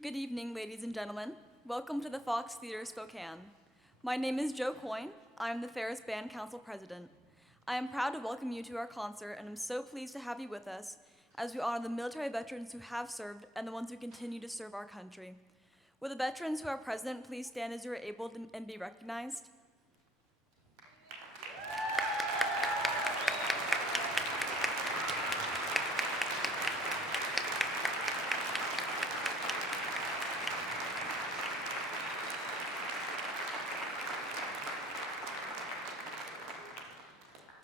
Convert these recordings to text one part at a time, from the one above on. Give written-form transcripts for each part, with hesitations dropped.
Good evening, ladies and gentlemen. Welcome to the Fox Theater Spokane. My name is Joe Coyne. I am the Ferris Band Council President. I am proud to welcome you to our concert and am so pleased to have you with us as we honor the military veterans who have served and the ones who continue to serve our country. Will the veterans who are present please stand as you are able and be recognized?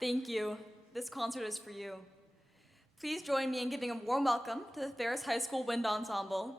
Thank you. This concert is for you. Please join me in giving a warm welcome to the Ferris High School Wind Ensemble.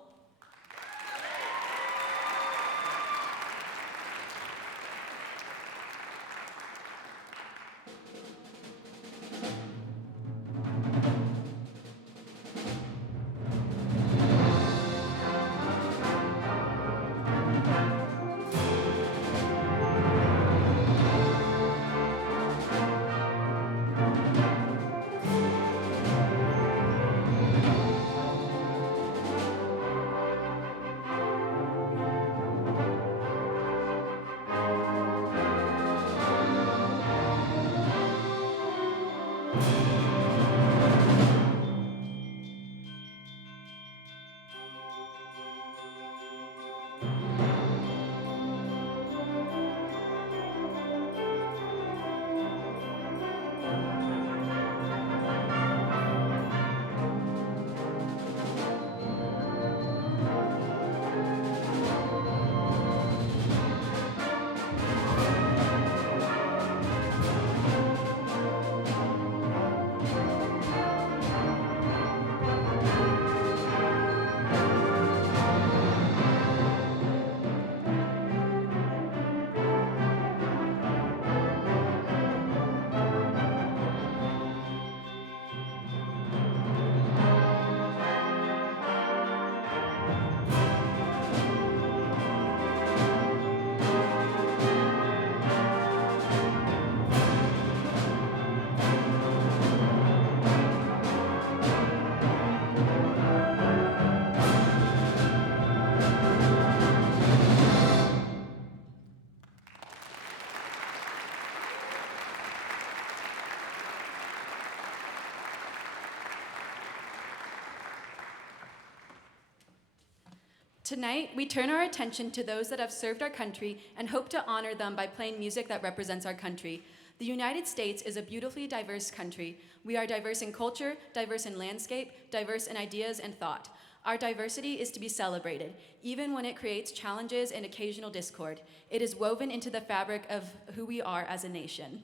Tonight, we turn our attention to those that have served our country and hope to honor them by playing music that represents our country. The United States is a beautifully diverse country. We are diverse in culture, diverse in landscape, diverse in ideas and thought. Our diversity is to be celebrated, even when it creates challenges and occasional discord. It is woven into the fabric of who we are as a nation.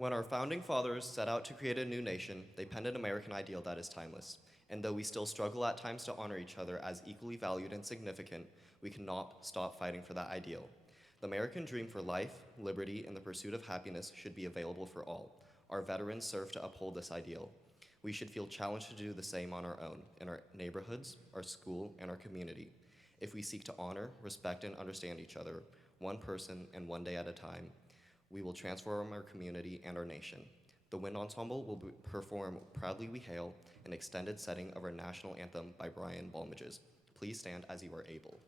When our founding fathers set out to create a new nation, they penned an American ideal that is timeless. And though we still struggle at times to honor each other as equally valued and significant, we cannot stop fighting for that ideal. The American dream for life, liberty, and the pursuit of happiness should be available for all. Our veterans serve to uphold this ideal. We should feel challenged to do the same on our own, in our neighborhoods, our school, and our community. If we seek to honor, respect, and understand each other, one person and one day at a time, we will transform our community and our nation. The Wind Ensemble will perform Proudly We Hail, an extended setting of our national anthem by Brian Balmages. Please stand as you are able.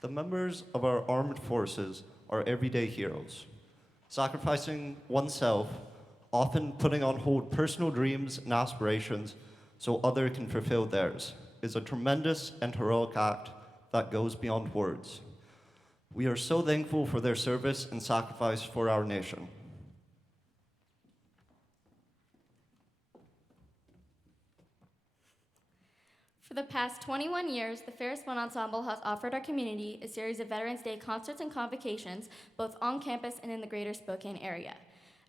The members of our armed forces are everyday heroes, sacrificing oneself, often putting on hold personal dreams and aspirations so others can fulfill theirs, is a tremendous and heroic act that goes beyond words. We are so thankful for their service and sacrifice for our nation. For the past 21 years, the Ferris Ensemble has offered our community a series of Veterans Day concerts and convocations, both on campus and in the greater Spokane area.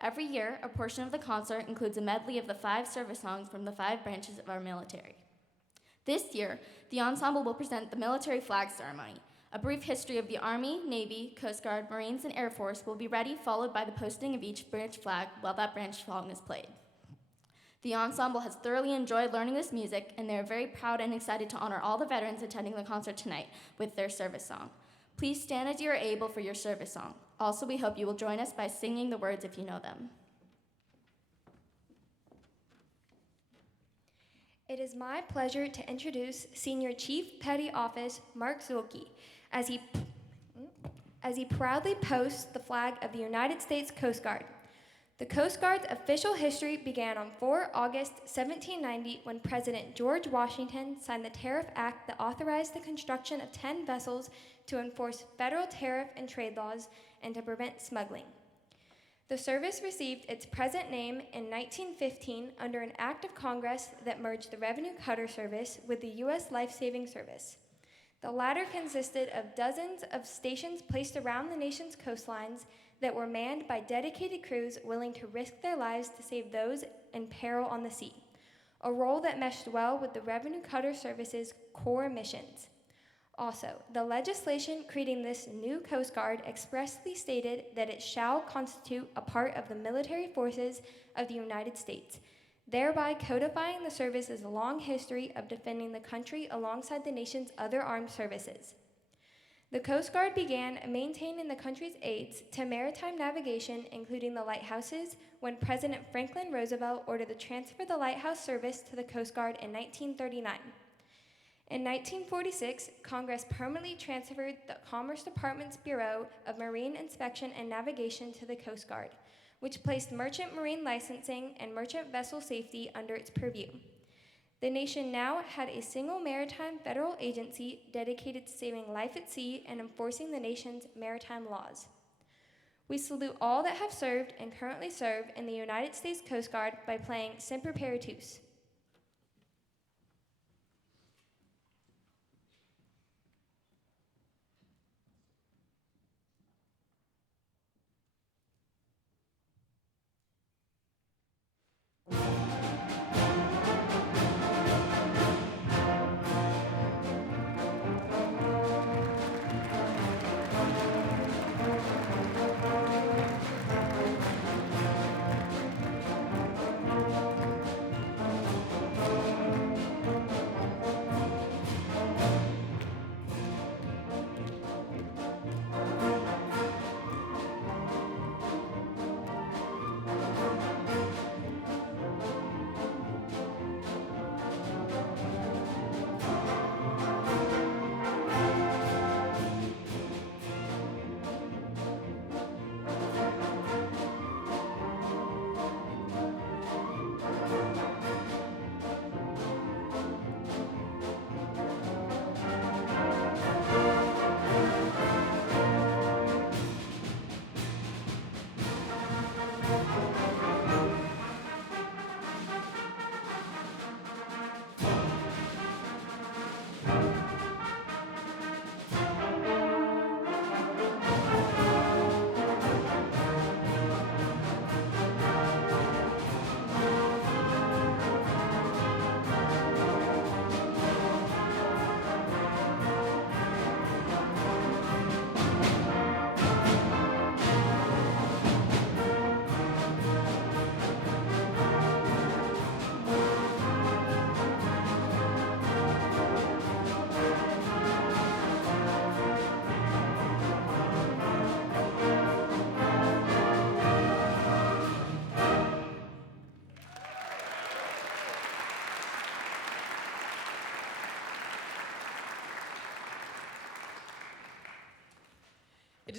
Every year, a portion of the concert includes a medley of the 5 service songs from the 5 branches of our military. This year, the ensemble will present the military flag ceremony. A brief history of the Army, Navy, Coast Guard, Marines, and Air Force will be ready, followed by the posting of each branch flag while that branch song is played. The ensemble has thoroughly enjoyed learning this music, and they are very proud and excited to honor all the veterans attending the concert tonight with their service song. Please stand as you are able for your service song. Also, we hope you will join us by singing the words if you know them. It is my pleasure to introduce Senior Chief Petty Office Mark Zulke as he proudly posts the flag of the United States Coast Guard. The Coast Guard's official history began on 4 August 1790 when President George Washington signed the Tariff Act that authorized the construction of 10 vessels to enforce federal tariff and trade laws and to prevent smuggling. The service received its present name in 1915 under an act of Congress that merged the Revenue Cutter Service with the U.S. Life-Saving Service. The latter consisted of dozens of stations placed around the nation's coastlines that were manned by dedicated crews willing to risk their lives to save those in peril on the sea, a role that meshed well with the Revenue Cutter Service's core missions. Also, the legislation creating this new Coast Guard expressly stated that it shall constitute a part of the military forces of the United States, thereby codifying the service's long history of defending the country alongside the nation's other armed services. The Coast Guard began maintaining the country's aids to maritime navigation, including the lighthouses, when President Franklin Roosevelt ordered the transfer of the lighthouse service to the Coast Guard in 1939. In 1946, Congress permanently transferred the Commerce Department's Bureau of Marine Inspection and Navigation to the Coast Guard, which placed merchant marine licensing and merchant vessel safety under its purview. The nation now had a single maritime federal agency dedicated to saving life at sea and enforcing the nation's maritime laws. We salute all that have served and currently serve in the United States Coast Guard by playing Semper Paratus.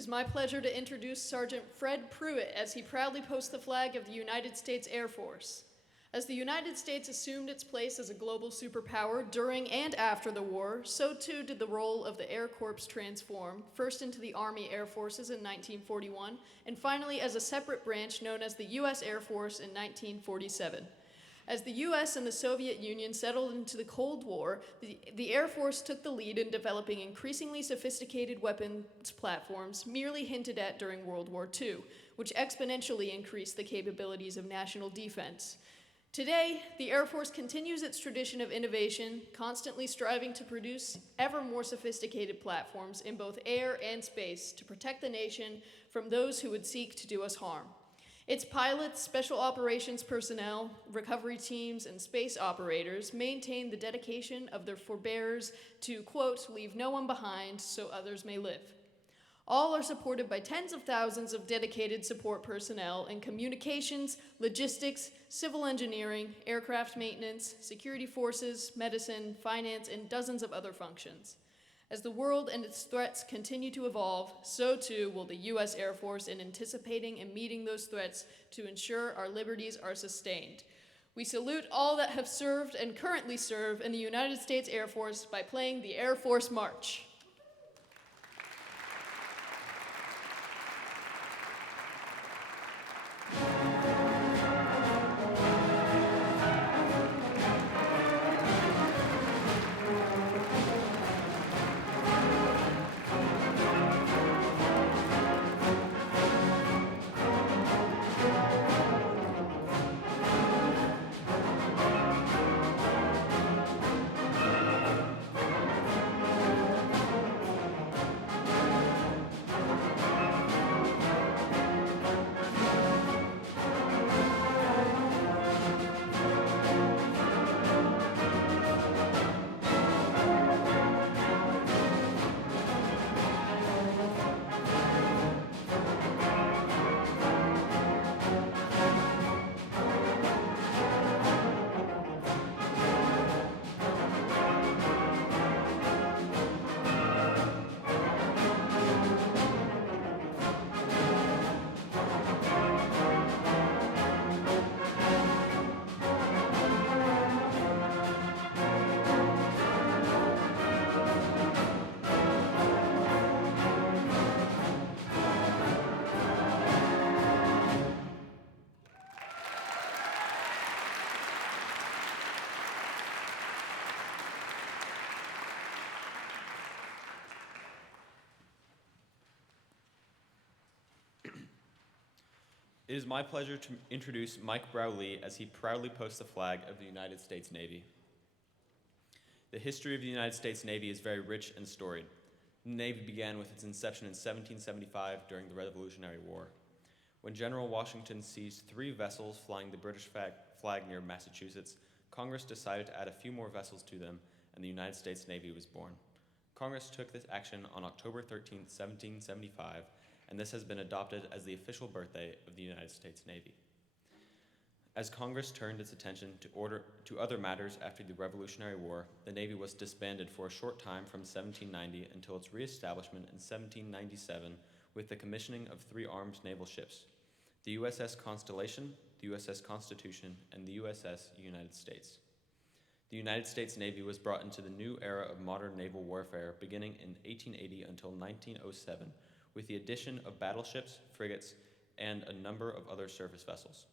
is my pleasure to introduce Sergeant Fred Pruitt as he proudly posts the flag of the United States Air Force. As the United States assumed its place as a global superpower during and after the war, so too did the role of the Air Corps transform, first into the Army Air Forces in 1941, and finally as a separate branch known as the U.S. Air Force in 1947. As the US and the Soviet Union settled into the Cold War, the Air Force took the lead in developing increasingly sophisticated weapons platforms merely hinted at during World War II, which exponentially increased the capabilities of national defense. Today, the Air Force continues its tradition of innovation, constantly striving to produce ever more sophisticated platforms in both air and space to protect the nation from those who would seek to do us harm. Its pilots, special operations personnel, recovery teams, and space operators maintain the dedication of their forebears to, quote, leave no one behind so others may live. All are supported by tens of thousands of dedicated support personnel in communications, logistics, civil engineering, aircraft maintenance, security forces, medicine, finance, and dozens of other functions. As the world and its threats continue to evolve, so too will the U.S. Air Force in anticipating and meeting those threats to ensure our liberties are sustained. We salute all that have served and currently serve in the United States Air Force by playing the Air Force March. It is my pleasure to introduce Mike Brow-Lee as he proudly posts the flag of the United States Navy. The history of the United States Navy is very rich and storied. The Navy began with its inception in 1775 during the Revolutionary War. When General Washington seized 3 vessels flying the British flag near Massachusetts, Congress decided to add a few more vessels to them, and the United States Navy was born. Congress took this action on October 13, 1775, and this has been adopted as the official birthday of the United States Navy. As Congress turned its attention to other matters after the Revolutionary War, the Navy was disbanded for a short time from 1790 until its reestablishment in 1797 with the commissioning of 3 armed naval ships, the USS Constellation, the USS Constitution, and the USS United States. The United States Navy was brought into the new era of modern naval warfare beginning in 1880 until 1907, with the addition of battleships, frigates, and a number of other surface vessels.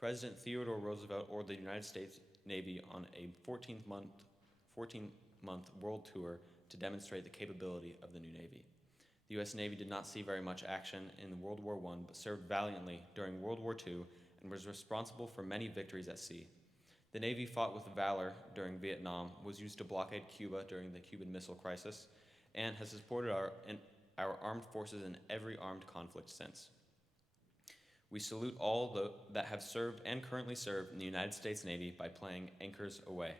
President Theodore Roosevelt ordered the United States Navy on a 14-month world tour to demonstrate the capability of the new Navy. The U.S. Navy did not see very much action in World War I, but served valiantly during World War II and was responsible for many victories at sea. The Navy fought with valor during Vietnam, was used to blockade Cuba during the Cuban Missile Crisis, and has supported our armed forces in every armed conflict since. We salute all that have served and currently serve in the United States Navy by playing Anchors Aweigh.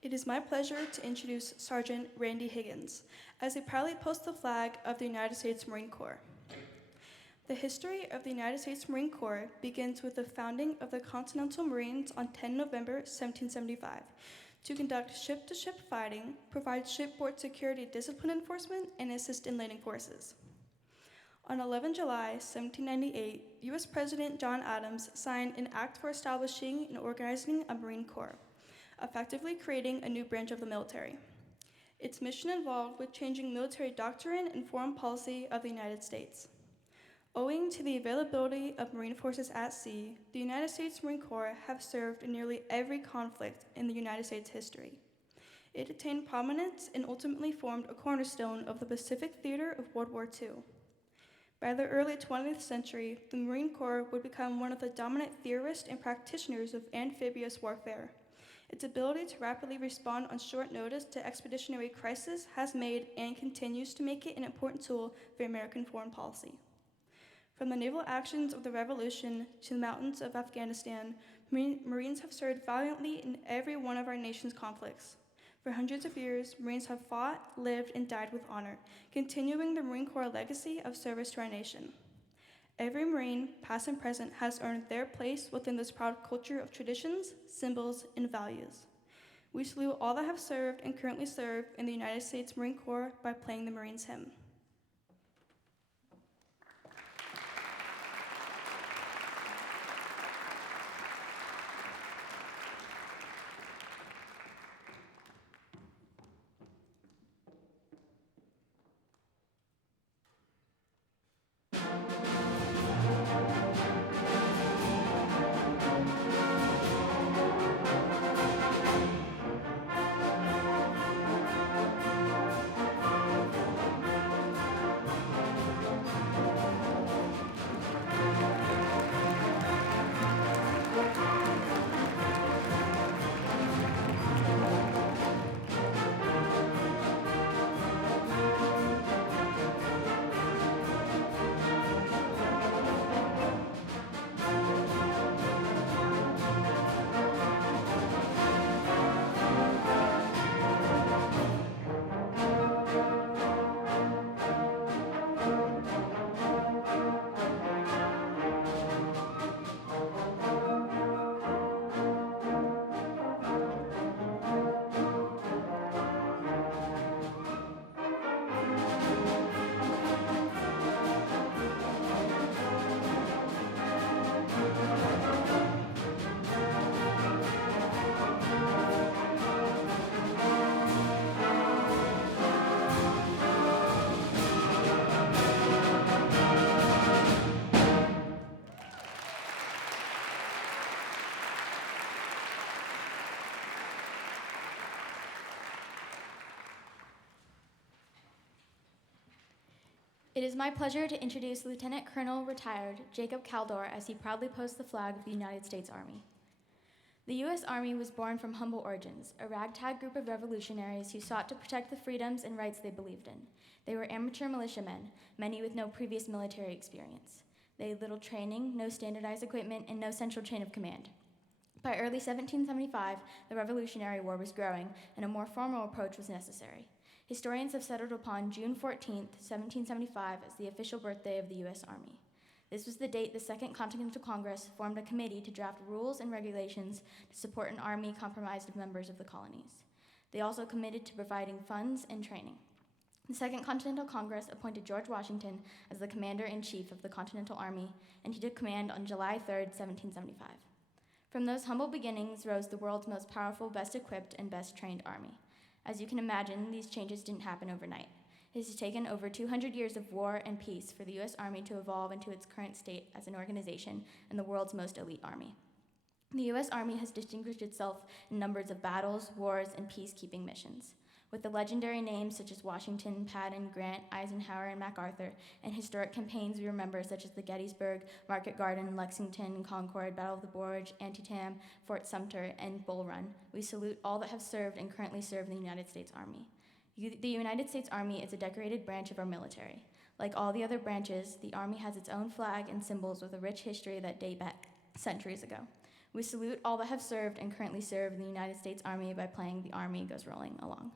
It is my pleasure to introduce Sergeant Randy Higgins as he proudly posts the flag of the United States Marine Corps. The history of the United States Marine Corps begins with the founding of the Continental Marines on 10 November 1775 to conduct ship-to-ship fighting, provide shipboard security discipline enforcement, and assist in landing forces. On 11 July 1798, U.S. President John Adams signed an act for establishing and organizing a Marine Corps, effectively creating a new branch of the military. Its mission involved with changing military doctrine and foreign policy of the United States. Owing to the availability of Marine forces at sea, the United States Marine Corps have served in nearly every conflict in the United States history. It attained prominence and ultimately formed a cornerstone of the Pacific theater of World War II. By the early 20th century, the Marine Corps would become one of the dominant theorists and practitioners of amphibious warfare. Its ability to rapidly respond on short notice to expeditionary crises has made and continues to make it an important tool for American foreign policy. From the naval actions of the Revolution to the mountains of Afghanistan, Marines have served valiantly in every one of our nation's conflicts. For hundreds of years, Marines have fought, lived, and died with honor, continuing the Marine Corps legacy of service to our nation. Every Marine, past and present, has earned their place within this proud culture of traditions, symbols, and values. We salute all that have served and currently serve in the United States Marine Corps by playing the Marines hymn. It is my pleasure to introduce Lieutenant Colonel retired Jacob Caldor as he proudly posts the flag of the United States Army. The U.S. Army was born from humble origins, a ragtag group of revolutionaries who sought to protect the freedoms and rights they believed in. They were amateur militiamen, many with no previous military experience. They had little training, no standardized equipment, and no central chain of command. By early 1775, the Revolutionary War was growing, and a more formal approach was necessary. Historians have settled upon June 14, 1775, as the official birthday of the U.S. Army. This was the date the Second Continental Congress formed a committee to draft rules and regulations to support an army comprised of members of the colonies. They also committed to providing funds and training. The Second Continental Congress appointed George Washington as the commander-in-chief of the Continental Army, and he took command on July 3, 1775. From those humble beginnings rose the world's most powerful, best-equipped, and best-trained army. As you can imagine, these changes didn't happen overnight. It has taken over 200 years of war and peace for the U.S. Army to evolve into its current state as an organization and the world's most elite army. The U.S. Army has distinguished itself in numbers of battles, wars, and peacekeeping missions. With the legendary names such as Washington, Patton, Grant, Eisenhower, and MacArthur, and historic campaigns we remember such as the Gettysburg, Market Garden, Lexington, Concord, Battle of the Bulge, Antietam, Fort Sumter, and Bull Run, we salute all that have served and currently serve in the United States Army. The United States Army is a decorated branch of our military. Like all the other branches, the Army has its own flag and symbols with a rich history that date back centuries ago. We salute all that have served and currently serve in the United States Army by playing The Army Goes Rolling Along.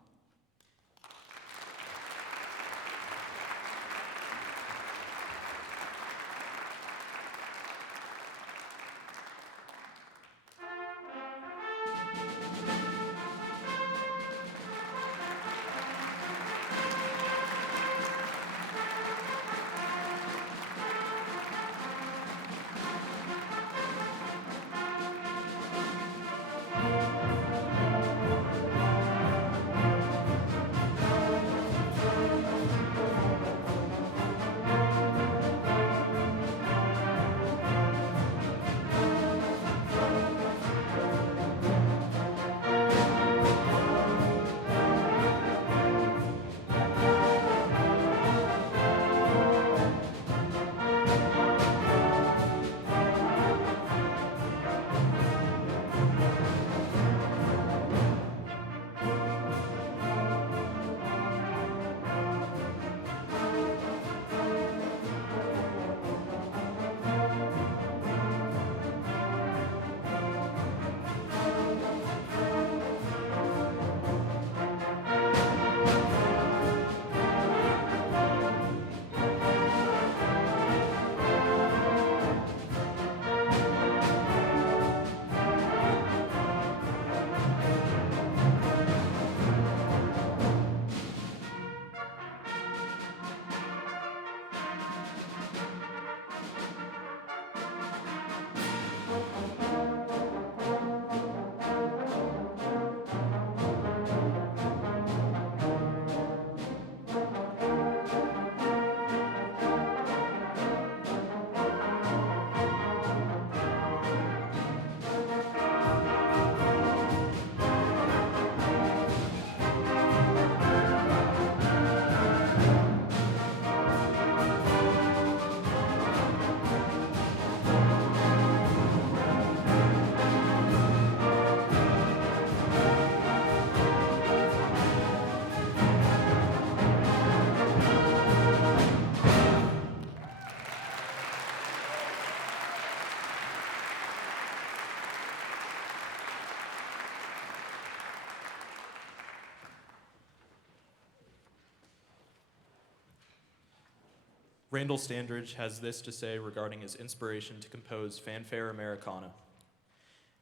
Randall Standridge has this to say regarding his inspiration to compose Fanfare Americana.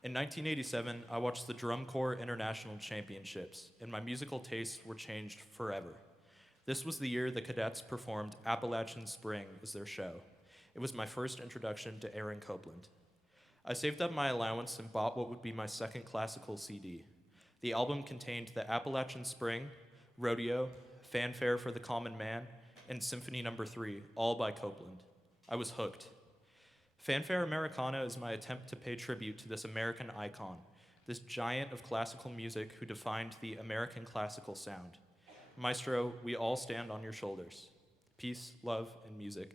In 1987, I watched the Drum Corps International Championships, and my musical tastes were changed forever. This was the year the cadets performed Appalachian Spring as their show. It was my first introduction to Aaron Copland. I saved up my allowance and bought what would be my second classical CD. The album contained the Appalachian Spring, Rodeo, Fanfare for the Common Man, and Symphony No. 3, all by Copland. I was hooked. Fanfare Americana is my attempt to pay tribute to this American icon, this giant of classical music who defined the American classical sound. Maestro, we all stand on your shoulders. Peace, love, and music.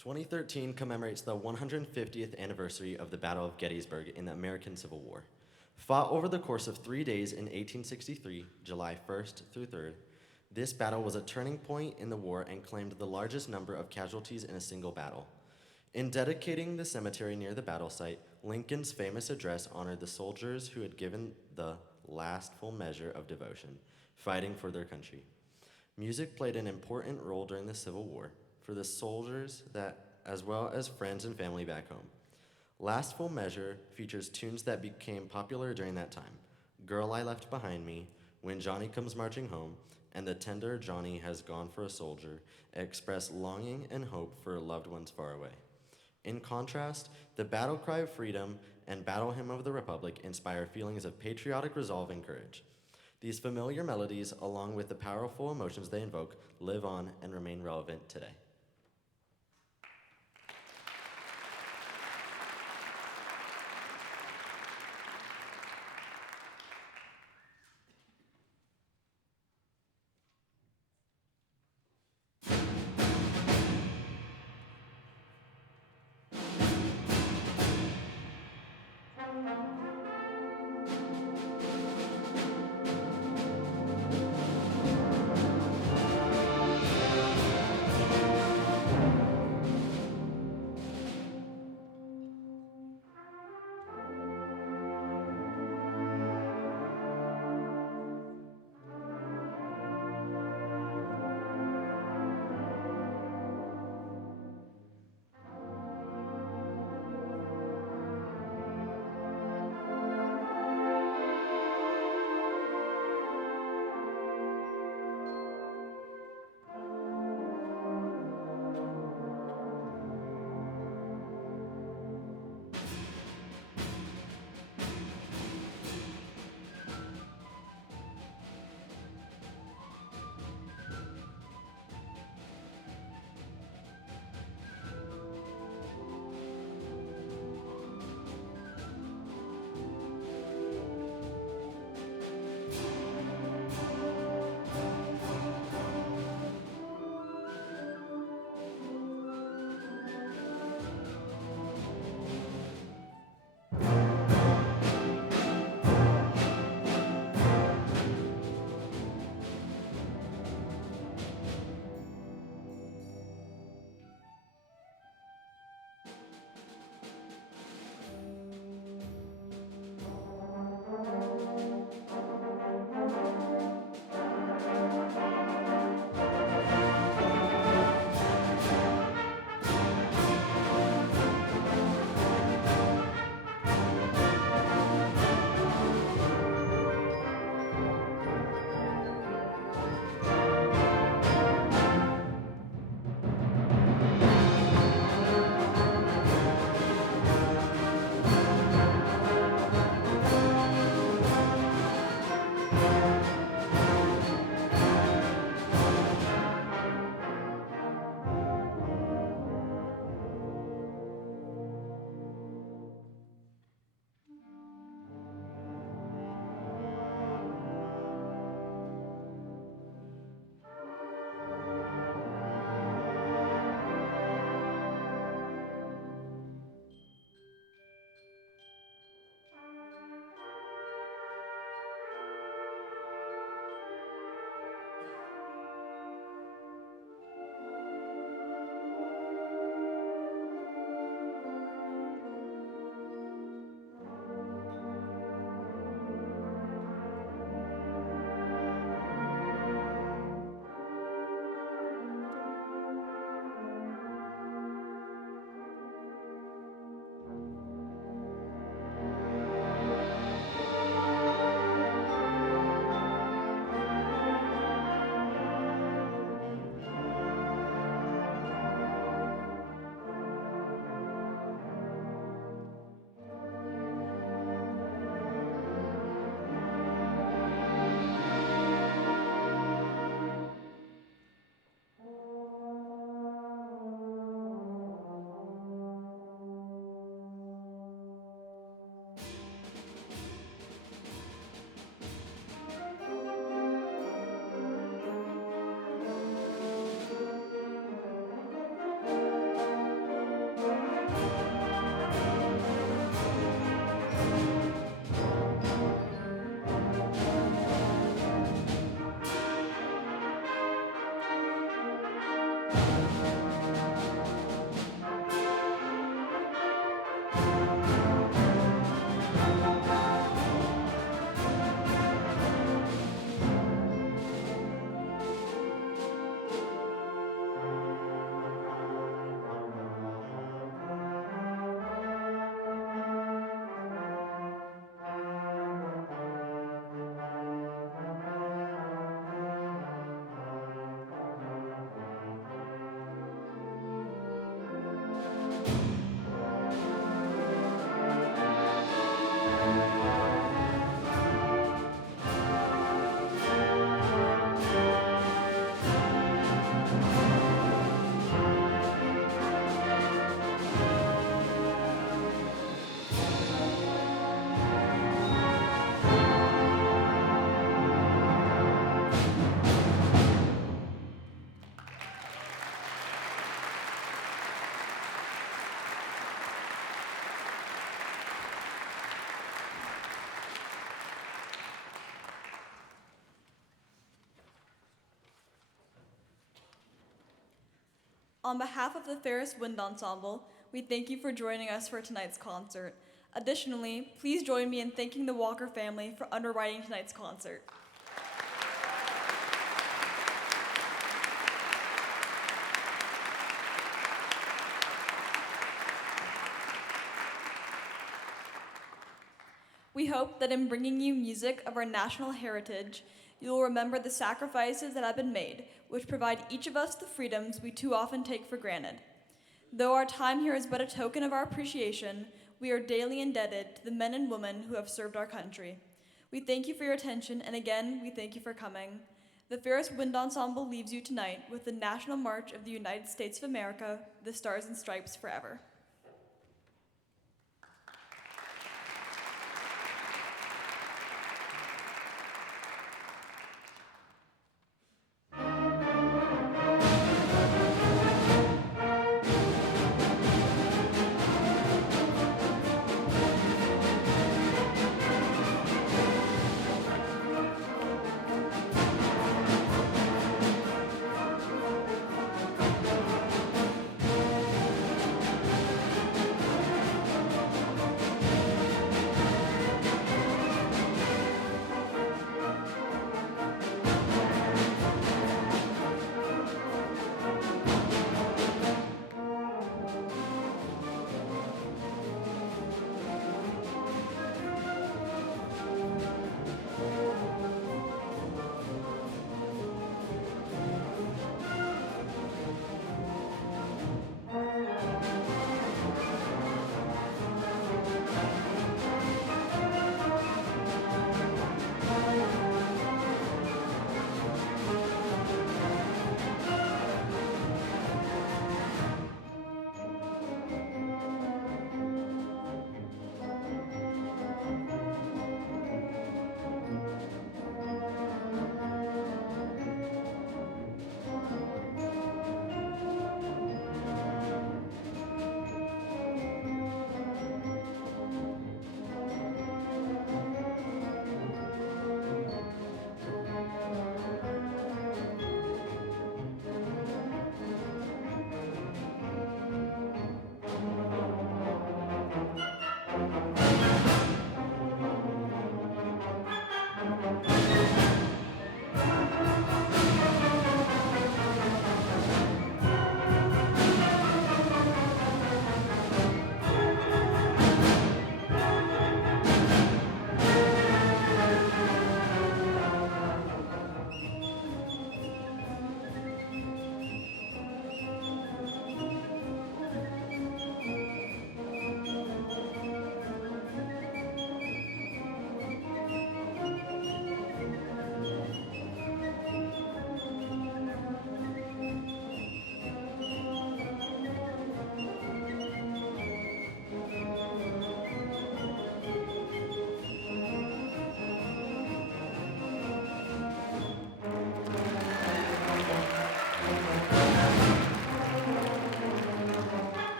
2013 commemorates the 150th anniversary of the Battle of Gettysburg in the American Civil War. Fought over the course of 3 days in 1863, July 1st through 3rd, this battle was a turning point in the war and claimed the largest number of casualties in a single battle. In dedicating the cemetery near the battle site, Lincoln's famous address honored the soldiers who had given the last full measure of devotion, fighting for their country. Music played an important role during the Civil War for the soldiers as well as friends and family back home. Last Full Measure features tunes that became popular during that time. Girl I Left Behind Me, When Johnny Comes Marching Home, and The Tender Johnny Has Gone for a Soldier express longing and hope for loved ones far away. In contrast, the Battle Cry of Freedom and Battle Hymn of the Republic inspire feelings of patriotic resolve and courage. These familiar melodies, along with the powerful emotions they invoke, live on and remain relevant today. On behalf of the Ferris Wind Ensemble, we thank you for joining us for tonight's concert. Additionally, please join me in thanking the Walker family for underwriting tonight's concert. We hope that in bringing you music of our national heritage, you will remember the sacrifices that have been made, which provide each of us the freedoms we too often take for granted. Though our time here is but a token of our appreciation, we are daily indebted to the men and women who have served our country. We thank you for your attention, and again, we thank you for coming. The Ferris Wind Ensemble leaves you tonight with the National March of the United States of America, the Stars and Stripes Forever.